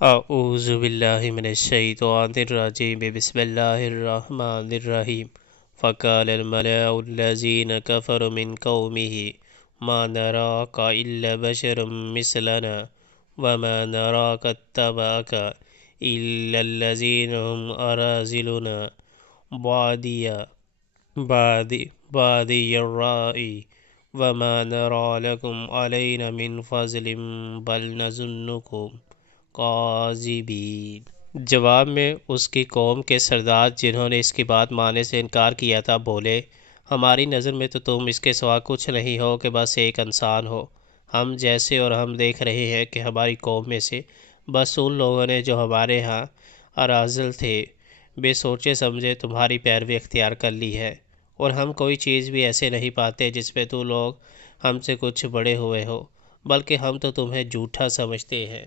اعوذ باللہ من الشیطان الرجیم بسم اللہ الرحمن الرحیم فقال الملأ الذین کفروا من قومه ما نراک الا بشر مثلنا وما نراک اتبعک الا الذین هم اراذلنا بادی الرأی وما نرى لكم علينا من فضل بل نظنكم کاذبین۔ جواب میں اس کی قوم کے سردار جنہوں نے اس کی بات ماننے سے انکار کیا تھا بولے، ہماری نظر میں تو تم اس کے سوا کچھ نہیں ہو کہ بس ایک انسان ہو ہم جیسے، اور ہم دیکھ رہے ہیں کہ ہماری قوم میں سے بس ان لوگوں نے جو ہمارے ہاں اراذل تھے بے سوچے سمجھے تمہاری پیروی اختیار کر لی ہے، اور ہم کوئی چیز بھی ایسے نہیں پاتے جس پہ تو لوگ ہم سے کچھ بڑے ہوئے ہو، بلکہ ہم تو تمہیں جھوٹا سمجھتے ہیں۔